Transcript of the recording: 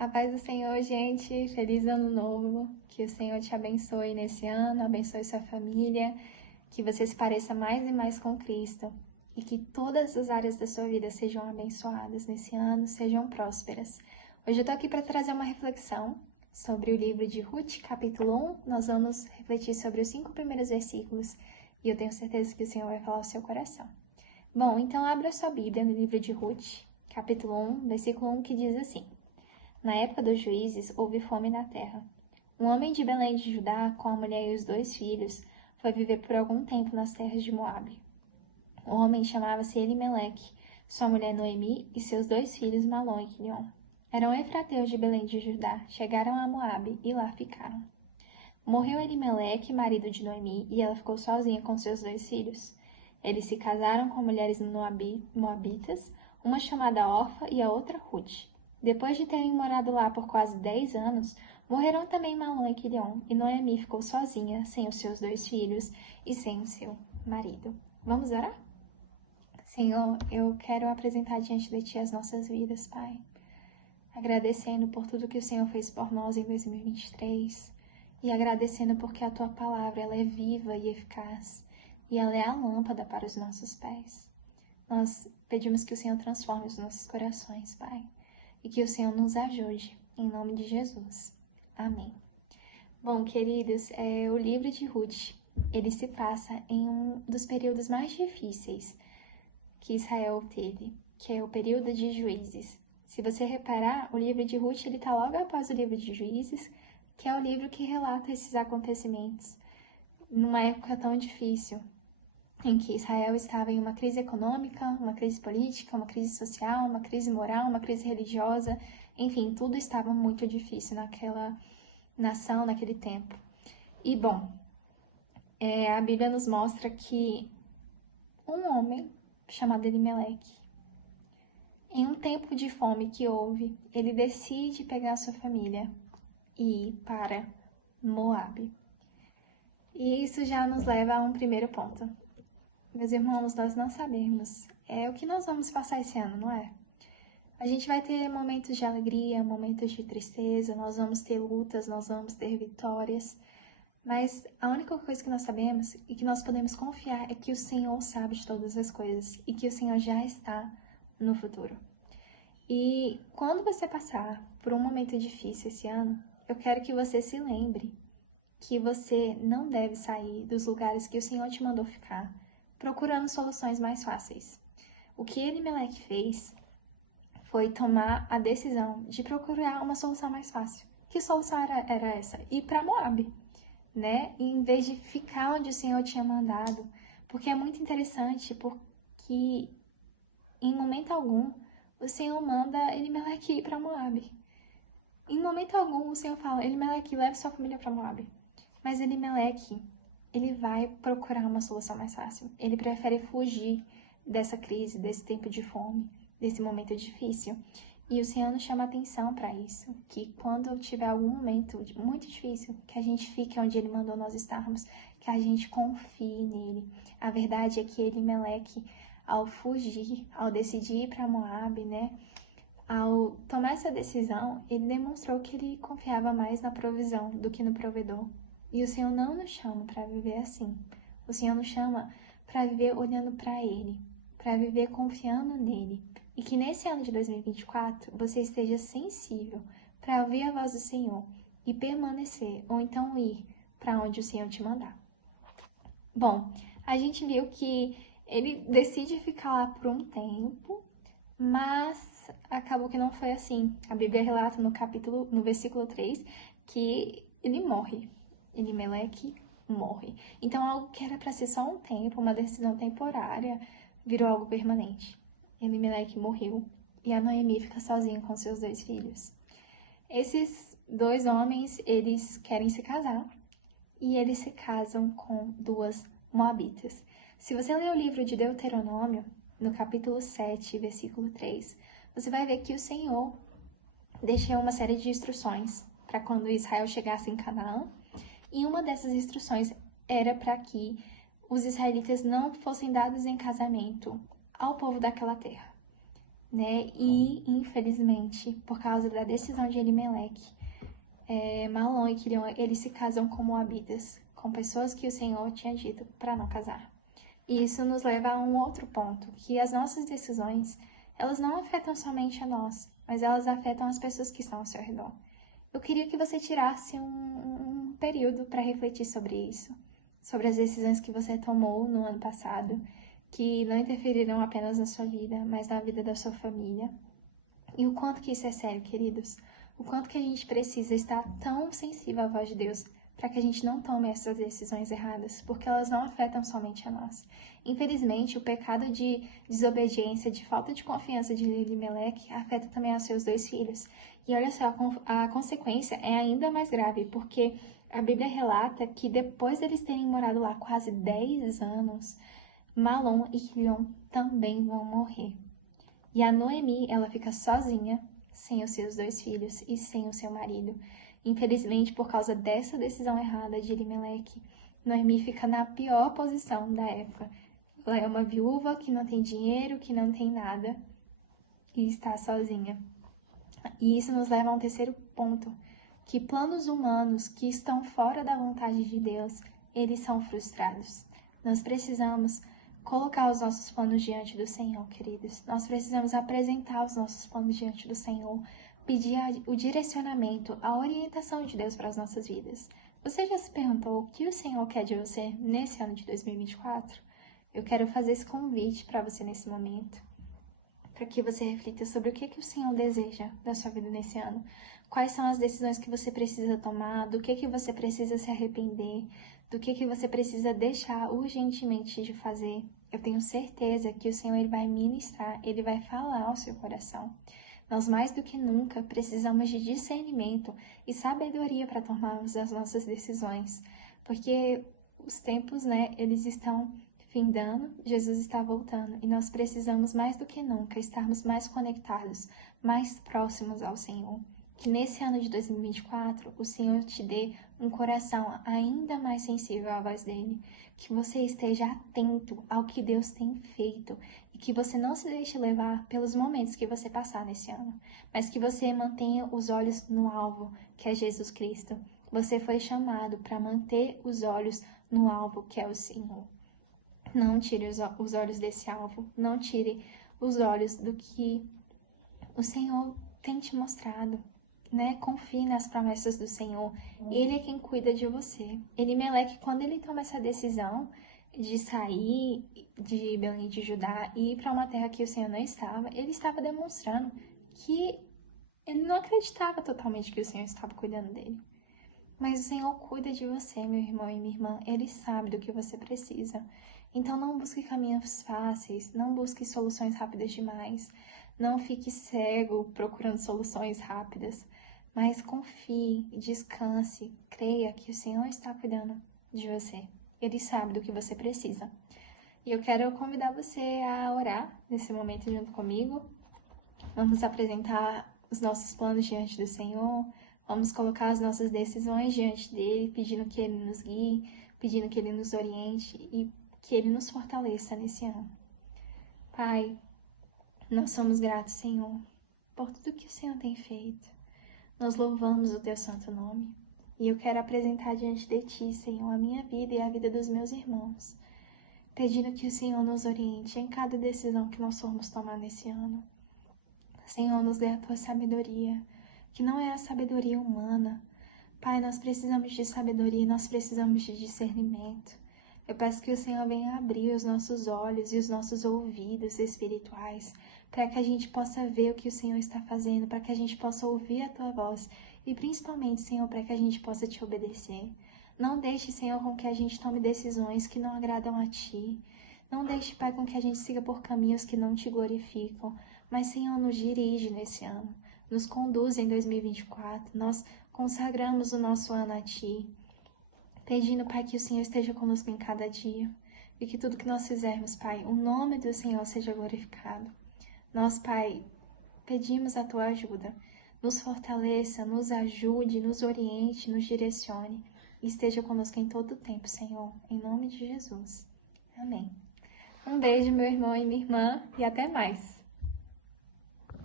A paz do Senhor, gente. Feliz ano novo. Que o Senhor te abençoe nesse ano, abençoe sua família, que você se pareça mais e mais com Cristo e que todas as áreas da sua vida sejam abençoadas nesse ano, sejam prósperas. Hoje eu tô aqui para trazer uma reflexão sobre o livro de Ruth, capítulo 1. Nós vamos refletir sobre os 5 primeiros versículos e eu tenho certeza que o Senhor vai falar ao seu coração. Bom, então abra sua Bíblia no livro de Ruth, capítulo 1, versículo 1, que diz assim: Na época dos juízes, houve fome na terra. Um homem de Belém de Judá, com a mulher e os 2 filhos, foi viver por algum tempo nas terras de Moabe. O homem chamava-se Elimeleque, sua mulher Noemi e seus 2 filhos Malom e Quilion. Eram efrateus de Belém de Judá, chegaram a Moabe e lá ficaram. Morreu Elimeleque, marido de Noemi, e ela ficou sozinha com seus 2 filhos. Eles se casaram com mulheres moabitas, uma chamada Orfa e a outra Ruth. Depois de terem morado lá por quase 10 anos, morreram também Malom e Quilion, e Noemi ficou sozinha, sem os seus 2 filhos e sem o seu marido. Vamos orar? Senhor, eu quero apresentar diante de Ti as nossas vidas, Pai. Agradecendo por tudo que o Senhor fez por nós em 2023 e agradecendo porque a Tua palavra ela é viva e eficaz e ela é a lâmpada para os nossos pés. Nós pedimos que o Senhor transforme os nossos corações, Pai, e que o Senhor nos ajude, em nome de Jesus. Amém. Bom, queridos, o livro de Ruth, ele se passa em um dos períodos mais difíceis que Israel teve, que é o período de Juízes. Se você reparar, o livro de Ruth está logo após o livro de Juízes, que é o livro que relata esses acontecimentos, numa época tão difícil, em que Israel estava em uma crise econômica, uma crise política, uma crise social, uma crise moral, uma crise religiosa, enfim, tudo estava muito difícil naquela nação, naquele tempo. E, bom, a Bíblia nos mostra que um homem chamado Elimeleque, em um tempo de fome que houve, ele decide pegar sua família e ir para Moabe. E isso já nos leva a um primeiro ponto. Meus irmãos, nós não sabemos o que nós vamos passar esse ano, não é? A gente vai ter momentos de alegria, momentos de tristeza, nós vamos ter lutas, nós vamos ter vitórias, mas a única coisa que nós sabemos e que nós podemos confiar é que o Senhor sabe de todas as coisas e que o Senhor já está no futuro. E quando você passar por um momento difícil esse ano, eu quero que você se lembre que você não deve sair dos lugares que o Senhor te mandou ficar, procurando soluções mais fáceis. O que Elimeleque fez foi tomar a decisão de procurar uma solução mais fácil. Que solução era essa? Ir para Moabe, né? E em vez de ficar onde o Senhor tinha mandado. Porque é muito interessante, porque em momento algum o Senhor manda Elimeleque ir para Moabe. Em momento algum o Senhor fala: Elimeleque, leve sua família para Moabe. Mas Elimeleque, ele vai procurar uma solução mais fácil. Ele prefere fugir dessa crise, desse tempo de fome, desse momento difícil. E o Senhor nos chama atenção para isso, que quando tiver algum momento muito difícil, que a gente fique onde Ele mandou nós estarmos, que a gente confie nele. A verdade é que Elimeleque, ao fugir, ao decidir ir para Moabe, né, ao tomar essa decisão, ele demonstrou que ele confiava mais na provisão do que no provedor. E o Senhor não nos chama para viver assim. O Senhor nos chama para viver olhando para Ele, para viver confiando nele. E que nesse ano de 2024 você esteja sensível para ouvir a voz do Senhor e permanecer, ou então ir para onde o Senhor te mandar. Bom, a gente viu que ele decide ficar lá por um tempo, mas acabou que não foi assim. A Bíblia relata no versículo 3, que ele morre. Elimeleque morre. Então, algo que era para ser só um tempo, uma decisão temporária, virou algo permanente. Elimeleque morreu e a Noemi fica sozinha com seus 2 filhos. Esses 2 homens, eles querem se casar e eles se casam com 2 moabitas. Se você ler o livro de Deuteronômio, no capítulo 7, versículo 3, você vai ver que o Senhor deixou uma série de instruções para quando Israel chegasse em Canaã. E uma dessas instruções era para que os israelitas não fossem dados em casamento ao povo daquela terra. né? E, infelizmente, por causa da decisão de Elimeleque, Malom e Quilion, eles se casam como moabitas, com pessoas que o Senhor tinha dito para não casar. E isso nos leva a um outro ponto, que as nossas decisões, elas não afetam somente a nós, mas elas afetam as pessoas que estão ao seu redor. Eu queria que você tirasse um período para refletir sobre isso, sobre as decisões que você tomou no ano passado, que não interferiram apenas na sua vida, mas na vida da sua família. E o quanto que isso é sério, queridos. O quanto que a gente precisa estar tão sensível à voz de Deus para que a gente não tome essas decisões erradas, porque elas não afetam somente a nós. Infelizmente, o pecado de desobediência, de falta de confiança de Elimeleque afeta também aos seus 2 filhos. E olha só, a consequência é ainda mais grave, porque a Bíblia relata que depois deles terem morado lá quase 10 anos, Malom e Quilion também vão morrer. E a Noemi, ela fica sozinha, sem os seus 2 filhos e sem o seu marido. Infelizmente, por causa dessa decisão errada de Elimeleque, Noemi fica na pior posição da época. Ela é uma viúva que não tem dinheiro, que não tem nada e está sozinha. E isso nos leva a um terceiro ponto, que planos humanos que estão fora da vontade de Deus, eles são frustrados. Nós precisamos colocar os nossos planos diante do Senhor, queridos. Nós precisamos apresentar os nossos planos diante do Senhor, pedir o direcionamento, a orientação de Deus para as nossas vidas. Você já se perguntou o que o Senhor quer de você nesse ano de 2024? Eu quero fazer esse convite para você nesse momento, para que você reflita sobre o que o Senhor deseja da sua vida nesse ano. Quais são as decisões que você precisa tomar, do que você precisa se arrepender, do que você precisa deixar urgentemente de fazer. Eu tenho certeza que o Senhor ele vai ministrar, ele vai falar ao seu coração. Nós mais do que nunca precisamos de discernimento e sabedoria para tomarmos as nossas decisões, porque os tempos, né, eles estão findando, Jesus está voltando e nós precisamos mais do que nunca estarmos mais conectados, mais próximos ao Senhor. Que nesse ano de 2024 o Senhor te dê um coração ainda mais sensível à voz dele, que você esteja atento ao que Deus tem feito e que você não se deixe levar pelos momentos que você passar nesse ano, mas que você mantenha os olhos no alvo, que é Jesus Cristo. Você foi chamado para manter os olhos no alvo, que é o Senhor. Não tire os olhos desse alvo, não tire os olhos do que o Senhor tem te mostrado, né? Confie nas promessas do Senhor. Ele é quem cuida de você. Elimeleque, quando ele toma essa decisão de sair de Belém de Judá e ir para uma terra que o Senhor não estava, ele estava demonstrando que ele não acreditava totalmente que o Senhor estava cuidando dele. Mas o Senhor cuida de você, meu irmão e minha irmã. Ele sabe do que você precisa. Então não busque caminhos fáceis, não busque soluções rápidas demais. Não fique cego procurando soluções rápidas. Mas confie, descanse, creia que o Senhor está cuidando de você. Ele sabe do que você precisa. E eu quero convidar você a orar nesse momento junto comigo. Vamos apresentar os nossos planos diante do Senhor. Vamos colocar as nossas decisões diante dele, pedindo que ele nos guie, pedindo que ele nos oriente e que ele nos fortaleça nesse ano. Pai, nós somos gratos, Senhor, por tudo que o Senhor tem feito. Nós louvamos o teu santo nome. E eu quero apresentar diante de ti, Senhor, a minha vida e a vida dos meus irmãos, pedindo que o Senhor nos oriente em cada decisão que nós formos tomar nesse ano. Senhor, nos dê a tua sabedoria, que não é a sabedoria humana. Pai, nós precisamos de sabedoria, nós precisamos de discernimento. Eu peço que o Senhor venha abrir os nossos olhos e os nossos ouvidos espirituais, para que a gente possa ver o que o Senhor está fazendo, para que a gente possa ouvir a tua voz e principalmente, Senhor, para que a gente possa te obedecer. Não deixe, Senhor, com que a gente tome decisões que não agradam a ti. Não deixe, Pai, com que a gente siga por caminhos que não te glorificam. Mas, Senhor, nos dirige nesse ano. Nos conduz em 2024. Nós consagramos o nosso ano a ti, pedindo, Pai, que o Senhor esteja conosco em cada dia. E que tudo que nós fizermos, Pai, o nome do Senhor seja glorificado. Nós, Pai, pedimos a tua ajuda. Nos fortaleça, nos ajude, nos oriente, nos direcione. E esteja conosco em todo o tempo, Senhor. Em nome de Jesus. Amém. Um beijo, meu irmão e minha irmã, e até mais.